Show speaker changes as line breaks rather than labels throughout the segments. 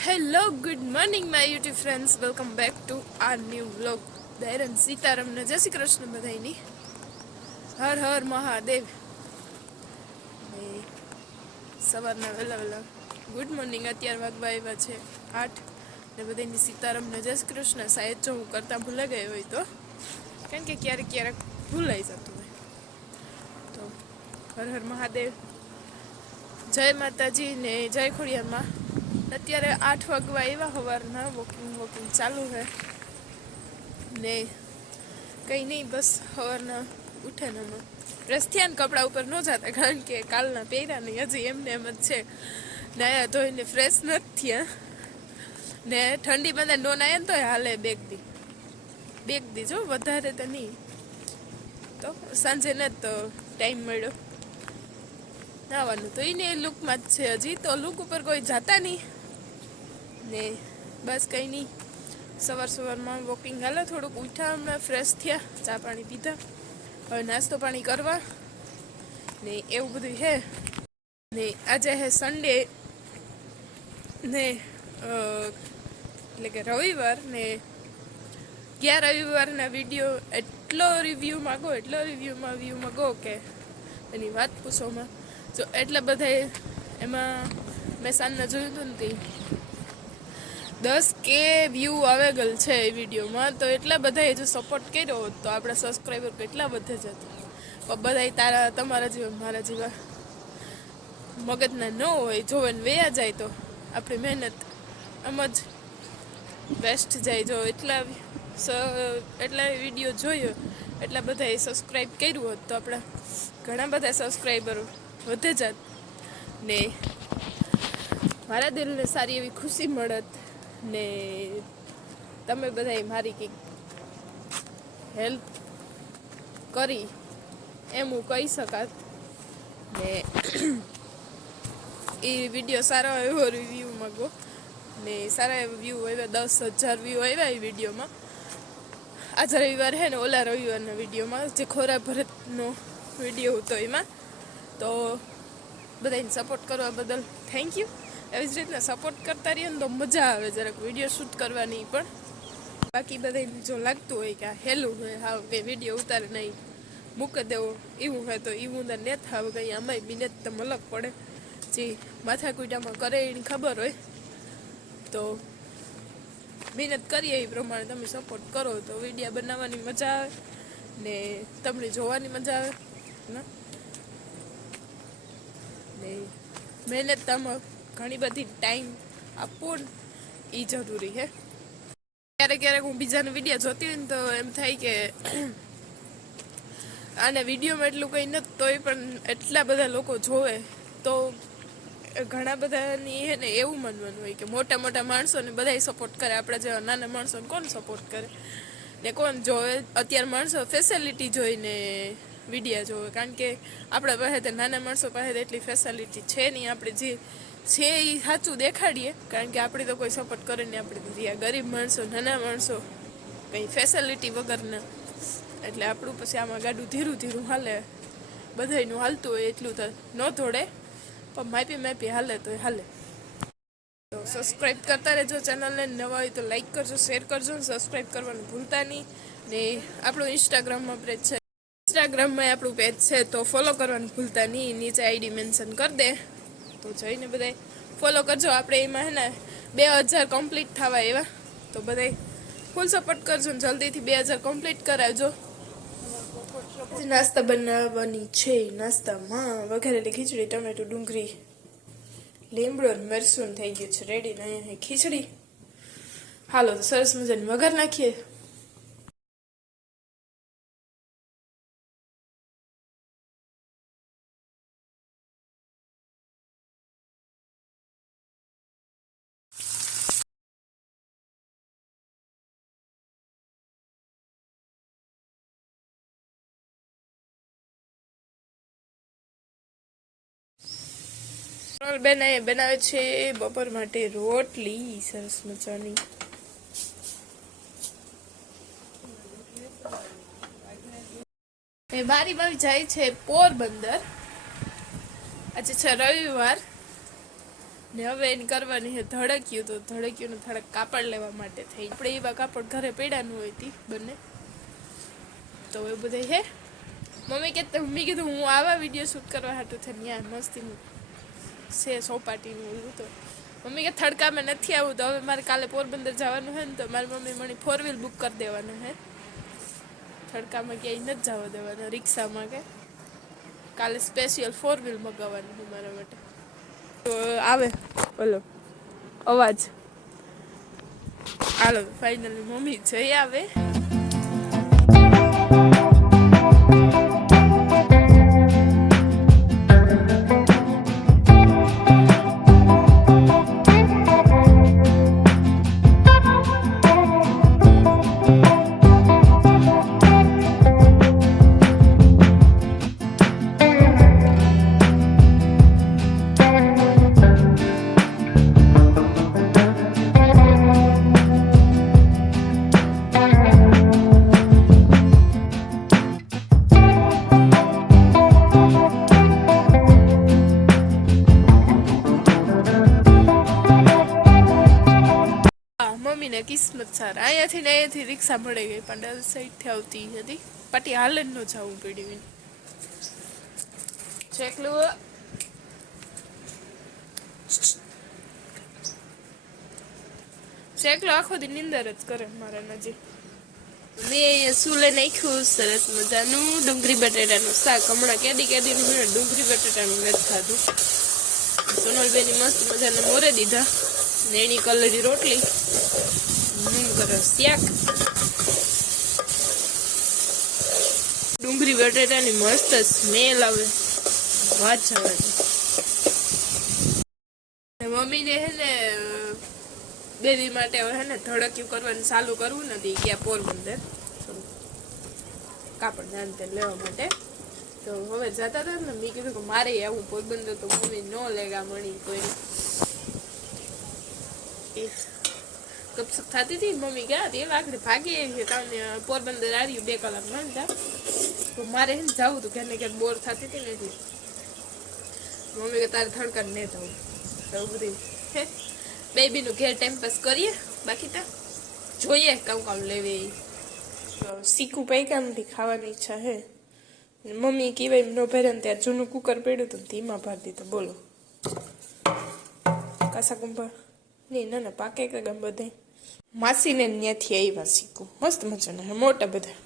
Hello good morning my YouTube friends welcome back to our new vlog દૈરન સીતારામને જય શ્રી કૃષ્ણ બધાયની હર હર મહાદેવ સવારના વહેલા વહેલા ગુડ મોર્નિંગ અત્યારે વાગવા આવ્યા છે આઠ ને બધાની સીતારામને જય શ્રી કૃષ્ણ સાહેબ જો હું કરતાં ભૂલાઈ ગઈ હોય તો કારણ કે ક્યારેક ક્યારેક ભૂલાઈ જતું હોય તો હર હર મહાદેવ જય માતાજી ને જય ખોડિયારમાં અત્યારે આઠ વાગવા આવ્યા સવારના વોકિંગ વોકિંગ ચાલુ છે. ને કંઈ નહીં, બસ સવારના ઉઠે ને રસ્તિયાન કપડાં ઉપર ન જતા, કારણ કે કાલના પહેર્યા નહીં, હજી એમને એમ જ છે. નાયા ધોઈને ફ્રેશ નથી થયા. ને ઠંડી બધા નો નાયા ને તોય હાલે બેગ દી બેગ દી જો વધારે તો નહીં. તો સાંજે ને તો ટાઈમ મળ્યો. નાવાનું તો એને લુકમાં જ છે હજી, તો લુક ઉપર કોઈ જાતા નહીં. ને બસ કંઈ નહીં. સવાર સવારમાં વોકિંગ હાલે, થોડુંક ઉઠ્યા, હમણાં ફ્રેશ થયા, ચા પાણી પીધા. હવે નાસ્તો પાણી કરવા. ને એવું બધું છે ને આજે હે સન્ડે ને એટલે કે રવિવાર ને ગયા રવિવારના વીડિયો એટલો રિવ્યૂ માગો, એટલો રિવ્યૂમાં વ્યૂ માગો કે એની વાત પૂછોમાં જો એટલે બધા એમાં મેં સાંજના જોયું હતું ને દસ કે વ્યૂ અવેલેબલ છે એ વિડીયોમાં તો એટલા બધાએ જો સપોર્ટ કર્યો હોત, તો આપણા સબસ્ક્રાઈબર કેટલા વધે જતા પણ બધાય તારા, તમારા જેવા, મારા જેવા મગજના ન હોય જોવે વેયા જાય તો આપણી મહેનત આમ જ બેસ્ટ જાય. જો એટલા એટલા વીડિયો જોયો, એટલા બધાએ સબસ્ક્રાઈબ કર્યું હોત, તો આપણા ઘણા બધા સબસ્ક્રાઈબરો વધે જાત. ને મારા દિલને સારી એવી ખુશી મળત. ને તમે બધાએ મારી કંઈક હેલ્પ કરી, એમ હું કહી શકાત. ને એ વીડિયો સારો એવો રિવ્યૂ માગો ને સારા એવા વ્યૂ આવ્યા, દસ હજાર વ્યૂ આવ્યા એ વિડીયોમાં આજે રવિવાર હે ને, ઓલા રવિવારના વિડીયોમાં જે ખોરા ભરતનો વીડિયો હતો એમાં. તો બધાને સપોર્ટ કરવા બદલ થેન્ક યુ એવી જ રીતના સપોર્ટ કરતા રહીએ ને તો મજા આવે જરાક વીડિયો શૂટ કરવાની પણ. બાકી બધાને જો લાગતું હોય કે આ હેલું હોય, હા કે વીડિયો ઉતારે નહીં મૂકી દેવો, એવું હોય તો એવું ને નેત થાવ કંઈ આમાંય બી નેત તો મલક પડે. જે માથાકૂટામાં કરે એની ખબર હોય, તો મહેનત કરીએ એ પ્રમાણે તમે સપોર્ટ કરો, તો વિડીયા બનાવવાની મજા આવે ને તમને જોવાની મજા આવે ને મહેનત તમે ઘણી બધી ટાઈમ આપવો એ જરૂરી છે ક્યારેક ક્યારેક હું બીજાનો વીડિયો જોતી હોય ને તો એમ થાય કે આને વિડીયોમાં એટલું કંઈ નથી, તોય પણ એટલા બધા લોકો જોવે તો ઘણા બધાની હે ને એવું માનવાનું હોય કે મોટા મોટા માણસોને બધાય સપોર્ટ કરે. આપણા જેવા નાના માણસોને કોણ સપોર્ટ કરે? ને કોણ જોવે? અત્યારે માણસો ફેસિલિટી જોઈને વિડીયા જોવે. કારણ કે આપણા પાસે નાના માણસો પાસે એટલી ફેસિલિટી છે નહીં. આપણે જે છે એ સાચું દેખાડીએ, કારણ કે આપણે તો કોઈ સપોર્ટ કરે નહીં આપણે રહ્યા ગરીબ માણસો, નાના માણસો, કંઈ ફેસિલિટી વગરના, એટલે આપણું પછી આમાં ગાડું ધીરું ધીરું હાલે. બધાયનું હાલતું હોય એટલું તો ન ધોડે, પણ માપી માપી હાલે તો હાલે. તો સબસ્ક્રાઈબ કરતા રહેજો ચેનલને નવા હોય તો લાઈક કરજો શેર કરજો અને સબસ્ક્રાઈબ કરવાનું ભૂલતા નહીં. ને આપણું ઇન્સ્ટાગ્રામમાં પેજ છે. ઇન્સ્ટાગ્રામમાં આપણું પેજ છે, તો ફોલો કરવાનું ભૂલતા નહીં. નીચે આઈડી મેન્શન કરી દે. તો જઈને બધાય ફોલો કરજો. આપણે એમાં હે ને બે હજાર કમ્પ્લીટ થવા એવા. તો બધાય ફૂલ સપોર્ટ કરજો ને જલ્દીથી બે હજાર કમ્પ્લીટ કરાવજો. નાસ્તા બનાવવાની છે. નાસ્તામાં વઘારેલી ખીચડી, ટમેટું, ડુંગળી લીમડો ને થઈ ગયું છે. રેડી ને અહીંયા ખીચડી. હાલો તો સરસ મજાની વઘાર નાખીએ. બેન એ બનાવે છે બપોર માટે રોટલી, સરસ મજાની. મારી મમ્મી જાય છે પોરબંદર. આજે છે રવિવાર ને હવે એને કરવાની છે ધડક્યું, તો ધડક્યું થોડાક કાપડ લેવા માટે થઈ. આપણે એવા કાપડ ઘરે પડ્યાનું હોય તી બંને. તો એ બધે હે મમ્મી કે મમ્મી કીધું હું આવા વીડિયો શૂટ કરવા હાટું છે ત્યાં મસ્તીનું છે સોપાટીનું તો. મમ્મી કે થડકામાં નથી આવું તો હવે મારે કાલે પોરબંદર જવાનું છે ને તો મારી મમ્મી મને ફોર વ્હીલ બુક કરી દેવાનું છે થડકામાં ક્યાંય નથી જવા દેવાનું, રિક્ષામાં કે. કાલે સ્પેશિયલ ફોર વ્હીલ મગાવવાનું છે મારા માટે. તો આવે. બોલો. અવાજ. હાલો ફાઇનલી મમ્મી જઈ આવે. અહીંયાથી ને અહીંયાથી રિક્ષા મળી ગઈ પણ ડલ સાઈડથી આવતી હતી. પાટી હાલે ન જવું પડ્યું ચેકલું ચેકલો આખો દી નિંદર જ કરે મારા નજીક. મેં સુલે નાખ્યું? સરસ મજાનું ડુંગળી બટેટાનું શાક. હમણાં કેદી કેદીનું મેં ડુંગળી બટેટાનું નથી ખાધું. સોનલબેની મસ્ત મજાના મોરે દીધા. ને એની કલરી રોટલી. શાક ડુંગળી બટેટાની મસ્ત સ્મેલ આવે. વાત છે મમ્મીને હે ને, બેબી માટે હવે હે ને ધડકિયું કરવાનું ચાલુ કરવું નથી ગયા પોરબંદર. કાપડ તેલ લેવા માટે. તો હવે જતા હતા ને, મેં કીધું કે મારે આવું પોરબંદર તો મમ્મી ન લેગા મળી કોઈ. ગપસપ થતી હતી મમ્મી ગયા હતી લાકડી ભાગી આવી છે તમને પોરબંદર આવ્યું બે કલાકમાં માંડતા તો મારે હે ને જવું હતું ક્યાંને ક્યાંક બોર થતી હતી ને એટલે. મમ્મી કે તારે થડકા ને જવું. તો બધી. બેબીનું ઘેર ટાઈમ પાસ કરીએ, બાકી તો. જોઈએ કામ કામ લેવી. શીખું પૈકા નથી ખાવાની ઈચ્છા હે. મમ્મી કહેવાય નો ભરે ને ત્યાં જૂનું કુકર પડ્યું હતું ધીમા ભાર દીધું બોલો. કાસા કુંભા નહીં ના ના પાકે કે ગમ બધે. માસીને ત્યાંથી આવ્યા શીખું. મસ્ત મજાના હે મોટા બધા.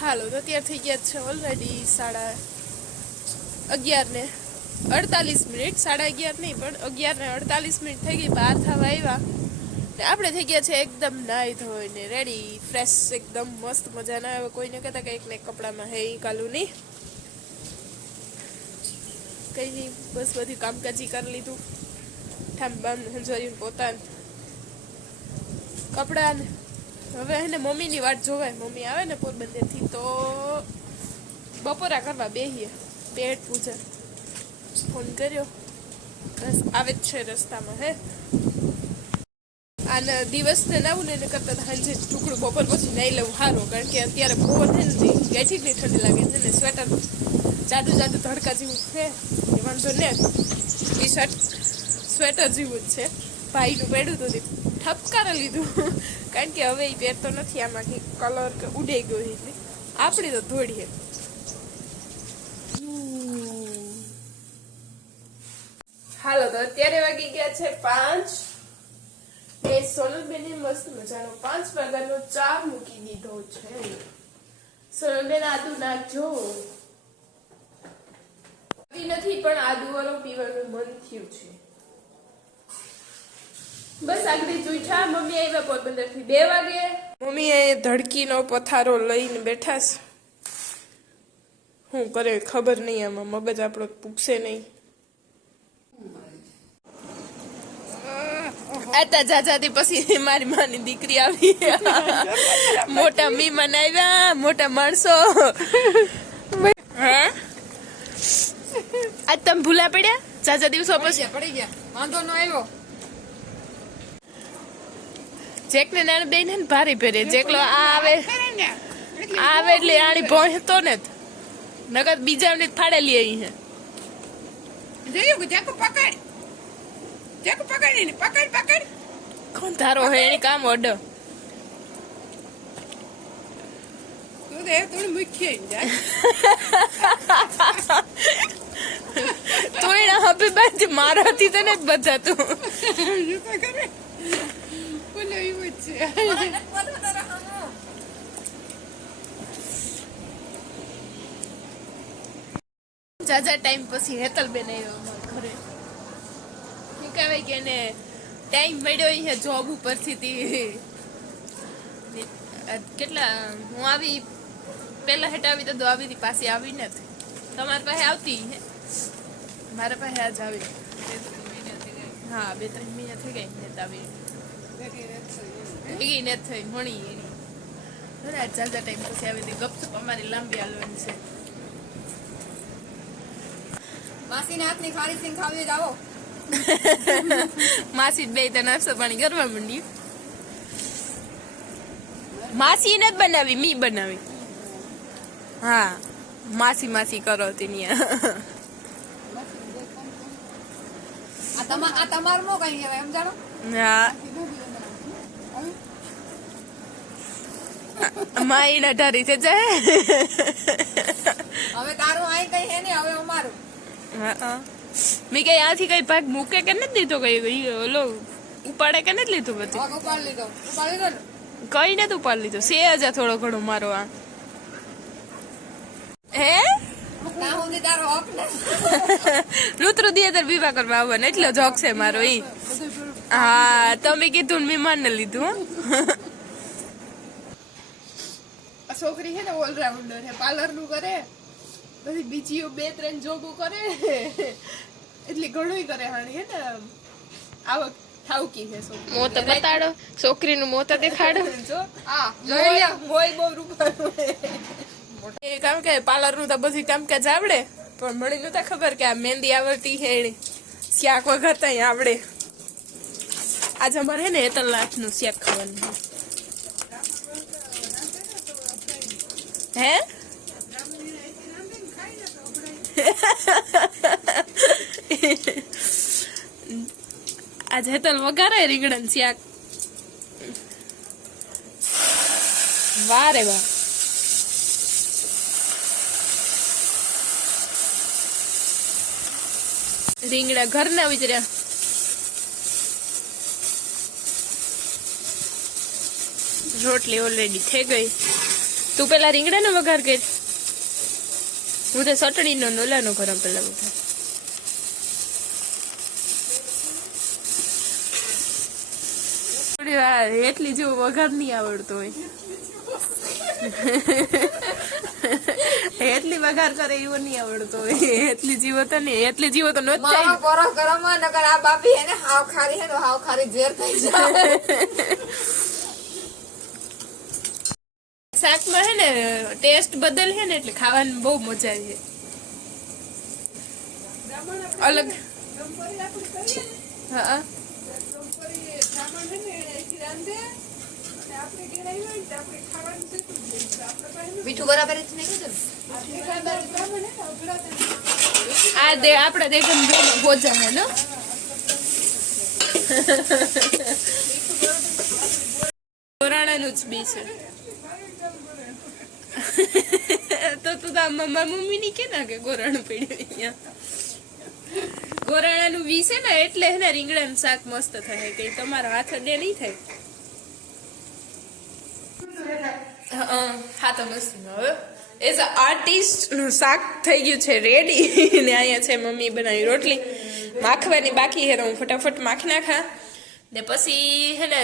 હાલો, તો અત્યારે થઈ ગયા છે ઓલરેડી સાડા અગિયાર ને અડતાલીસ મિનિટ. સાડા અગિયાર નહીં, પણ અગિયાર ને અડતાલીસ મિનિટ થઈ ગઈ, બહાર થવા આવ્યા ને આપણે થઈ ગયા છે એકદમ નાહી ધોઈને રેડી ફ્રેશ એકદમ મસ્ત મજાના. હવે કોઈને કહેતા કંઈક ને કપડામાં હે કાલું નહીં. કઈ બસ બધી કામકાજી કરી લીધું. ઠામ પોતાને. કપડાને હવે એને મમ્મીની વાટ જોવાય. મમ્મી આવે ને પોરબંદરથી તો બપોરા કરવા બેહીએ. પેટ પૂજા. ફોન કર્યો. બસ આવે જ છે રસ્તામાં, હે. અને દિવસને નાવું ને એને કરતા સાંજે ટુકડું બપોર પછી નાઈ લેવું સારું કારણ કે અત્યારે બહુ ને ગેઠી જ નહીં ઠંડી લાગે છે ને. સ્વેટર જાદુ જાદુ ધડકા જેવું છે. એ વાંધો ને. ટી શર્ટ સ્વેટર જેવું જ છે. ભાઈનું પહેર્યું હતું ઠપકારે લીધું. કારણ કે હવે એ પહેરતો નથી, આમાંથી કલર કે ઉડાઈ ગયો એટલે. આપણે તો ધોડીએ હાલો, તો અત્યારે વાગી ગયા છે પાંચ. મેં સોનલબેને મસ્ત મજાનો પાંચ વાગ્યાનો ચા મૂકી દીધો છે. સોનલબેન, આદુ નાખજો. નથી પણ આદુ વાળો પીવાનું મન થયું છે. બસ આગળ જોઈઠા મમ્મી આવ્યા પોરબંદરથી બે વાગે. મમ્મી એ ધડકીનો પથારો લઈને બેઠા છે. શું કરે ખબર નહીં આમાં. મગજ આપણો પૂછશે નહીં. આતા જાજાથી પછી મારી માની દીકરી આવી. મોટા મહેમાન આવ્યા મોટા માણસો. હે? આજ તમે ભૂલા પડ્યા? જાજા દિવસો પછી.
પડી ગયા. વાંધો ન આવ્યો.
જેકને નાના બેન હે ને ભારી પહેરે. જેકલો આ આવે આવે એટલે આની ભણતો ને જ. નકર બીજાની ફાડેલી અહીં હે.
જોયું કે જાકો પકડ. ચક પકડ એને. પકડ પકડ.
કોણ તારો હે? એની કામ ઓડ.
તું દે
તું એના બાજુ મારાથી તને જ બચાતું
શું કરે?
જાજા ટાઈમ પછી હેતલબેન આવ્યો ઘરે. શું કહેવાય કે એને ટાઈમ મળ્યો અહીંયા જોબ ઉપરથી તી. કેટલા, હું આવી પેલા હેઠ તો આવી હતી પાસે આવી નથી. તમારી પાસે આવતી મારા પાસે આજ આવી. હા બે ત્રણ મહિના થઈ ગઈ ને આવી. થઈ ને થઈ મણી એની. બરાબર જાજા ટાઈમ પછી આવી હતી ગપસપ અમારી લાંબી હાલવાની છે.
માસીને હાથની ખારી સિંગ ખાવી જાવો
માસી બે નાસ્તો પાણી કરવા માંડ્યું માસી ને જ બનાવી મી બનાવી. હા માસી માસી કરો તીનિયા
આ તમા આ તમારું નો કઈ કહેવાય એમ જાણો
હા. માઈ ના ઢારી છે જાય
હવે તારું આઈ કઈ હે ને હવે અમારું.
હા મેં કઈ આથી કઈ ભાગ મૂકે કે નથી દીધો કઈ? ઓલો ઉપાડે કે નથી લીધું બધું?
ઉપાડી લીધો. ઉપાડી લીધો ને?
કઈ નથી ઉપાડી લીધો. સે હજાર થોડો ઘણો મારો આ. હે?
હક ને.
વિવાહ કરવા આવવાનો. એટલો જોક છે મારો ઈ. હા તમે કીધું ને મેં લીધું
છોકરી છે ને ઓલરાઉન્ડર છે પાર્લરનું કરે. પછી બીજી બે ત્રણ જોગું કરે. એટલે ઘણું કરે હાણી હે ને? આવક ઠાવકી છે છોકરી.
મોં તો બતાડો છોકરીનું મોં દેખાડો.
જો
આ જોઈ લ્યો
મોય બહુ રૂપાળું એ કામ કે પાર્લરનું તો બધું કામકાજ આવડે પણ મને નતા ખબર કે આ મહેંદી આવડતી છે એની. શાક વગર ત્યાં આવડે. આજે અમારે હે ને હેતલ લાખનું શાક ખાવાનું હે? આજ હેતલ વગારે રીંગણ શાક. વાહ રે વાહ રીંગણા ઘરના વિચર્યા. રોટલી ઓલરેડી થઈ ગઈ. તું પેલા રીંગણાનો વઘાર કે હું તો ચટણીનો નોલાનો ગરમ પેલા વઘાર. થોડી વાર એટલી જેવો વઘાર નહીં આવડતો હોય. એટલી વઘાર કરે એવો નહીં આવડતો હોય. એટલી જીવો તો નહીં એટલી જીવો તો નો જ
મારો
થાય
નકર આ બાપી એને હાવ ખારી હે ને હાવ ખારી ઝેર થઈ જાય.
શાકમાં હે ને ટેસ્ટ બદલ હે ને એટલે ખાવાની બહુ મજા આવી અલગ. હા
મીઠું બરાબર જ નહીં કીધું
આ દે આપણા દેખમ ભોજન હે નો? ગોરાણાનું જ બી છે. તો તું તો મમ્મા મમ્મી ની કે ના કે ગોરાણ પીડ્યું અહીંયા? ગોરાણાનું વી છે ને, એટલે હે ને રીંગણાનું શાક મસ્ત થાય કે તમારા હાથ અડે નહીં થાય. હા તો મસ્ત હવે. એઝ અ આર્ટિસ્ટ શાક થઈ ગયું છે રેડી ને અહીંયા છે મમ્મી બનાવી રોટલી. માખવાની બાકી હે હું ફટાફટ માખી નાખા. ને પછી હે ને,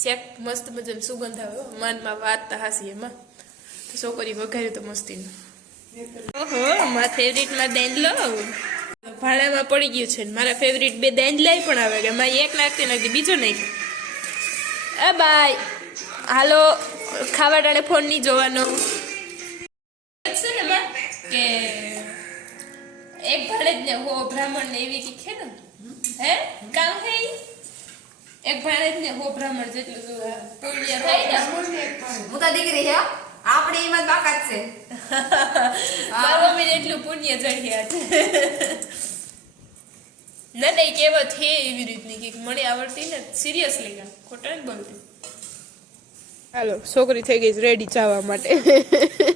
શેક મસ્ત મજાની સુગંધ આવે. મનમાં વાત હાસી એમાં. તો છોકરી વઘાર્યું તો મસ્તીનું. ઓહો મારા ફેવરિટમાં લો. ભાડામાં પડી ગયું છે ને મારા ફેવરિટ બે દેંડલાય પણ આવે કે મારી એક નાખતી નથી બીજો નહીં. એ બાય. હાલો ખાવા ટાણે ફોન નહીં જોવાનો. છે ને માં કે એક ભાડે જ ને હો બ્રાહ્મણ ને એવી કીખે ને? હે? કામ હે એક એક જ ને હો બ્રાહ્મણ જેટલું તો પુણ્ય થાય ને?
હું તો દીકરી હો. આપણી ઈમાન બાકાત છે.
મારા મમ્મીને એટલું પુણ્ય ચડ્યા છે. ના નહીં કહેવત હે એવી રીતની કે મને આવડતી ને સિરિયસલી ના ખોટા ને બોલતી. હાલો છોકરી થઈ ગઈ રેડી જવા માટે.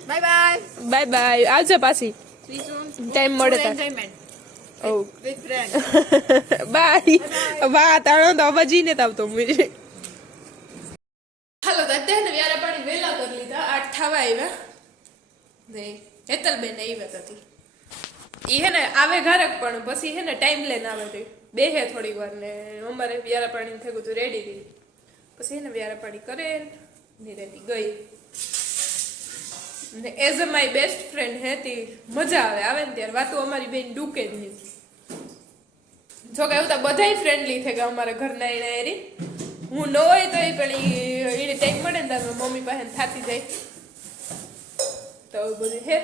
બાય બાય
બાય બાય આવજે પાછી. ટાઈમ મળે તો
એન્જોયમેન્ટ
ઓ બાય બા તાણો તો અવાજી ને આવતો. મુજે હાલો અત્યારે વ્યારા પાણી વેલા કરી લીધા. આઠ થવા આવ્યા. ને હેતલબેન આવ્યા હતી એ હે ને આવે ઘરક પણ, પછી હે ને ટાઈમ લઈને આવે તે. બેહે થોડી વાર ને અમારે વ્યારા પાણી થયું હતું રેડી રહી. પછી હે ને વ્યારા પાણી કરે ને રેડી ગઈ. ને as a my best friend હતી મજા આવે આવે ને ત્યારે. વાતો અમારી બેન ડૂકે જ નહીં. જો કે એવું તો બધાય ફ્રેન્ડલી થઈ ગયા અમારા ઘરના એના એરી હું ન હોય તો એ પેલી એને ટાઈમ મળે ને ત્યારે મમ્મી પાસે થાતી જાય. તો બધું હે